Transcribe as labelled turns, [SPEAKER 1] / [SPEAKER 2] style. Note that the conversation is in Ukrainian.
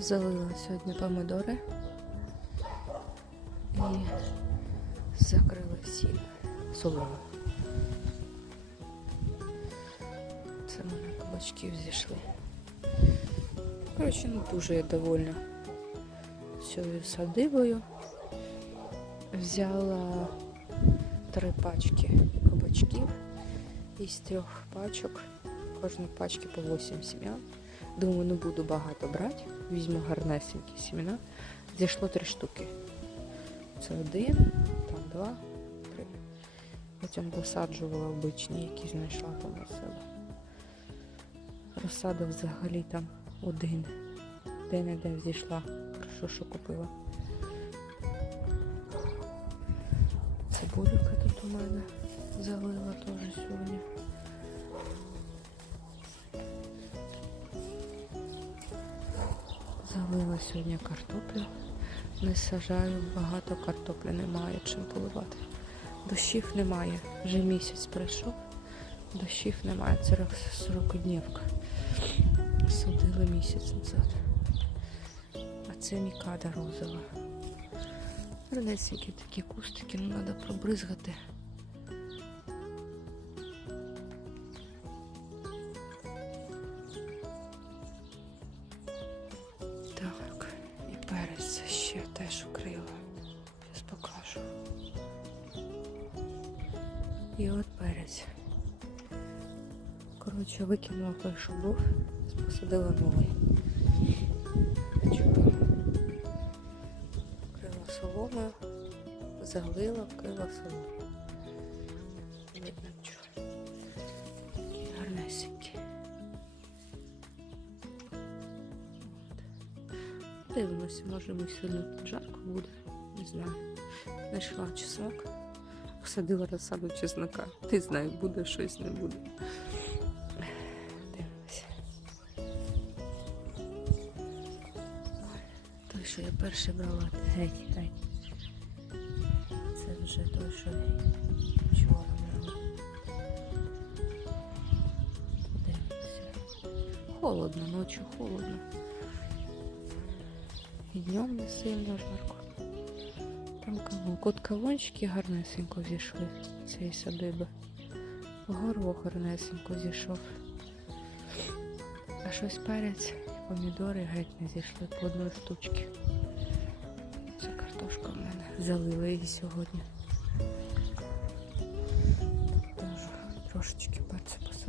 [SPEAKER 1] Залила сьогодні помидори і закрила всі солому. Це в мене кабачків зійшли. Коротше, ну дуже я довольна цією садибою. Взяла три пачки кабачків із трьох пачок. Кожної пачки по 8 сім'ян. Думаю, не буду багато брати. Візьму гарнесенькі сімена. Зійшло три штуки. Це один, там два, три. Потім досаджувала обичні, які знайшла там у себе. Розсада взагалі там один. Де-не-де зійшла. Хорошо, що купила. Цибулька тут у мене залила теж сьогодні. Залила сьогодні картоплю. Не сажаю, багато картоплі немає чим поливати. Дощів немає. Вже місяць пройшов. Дощів немає. Це 40-днівка. Судили місяць назад. А це мікада розова. Редесенькі такі кустики, ну треба пробризгати. Ще теж укрила. Зараз покажу. І от перець. Коротше, викинула той, що був, посадила новий. Укрила соломою, залила, вкрила соломою. Дивимося, може ми сьогодні жарко буде. Не знаю. Знайшла чеснок, посадила розсаду чеснока. Не знаю, буде щось, не буде. Дивимося. Той, що я перший брала, геть, геть. Це вже той, що вчора брала. Подивимося. Холодно, ночі холодно. І днем не сильно жарко. Там кавун. Кот кавунчики гарнесенько зійшли цієї садиби. Горох гарнесенько зійшов. А щось перець помідори геть не зійшли по одної штучки. Це картошка в мене. Залила її сьогодні. Теж трошечки перцю посадила.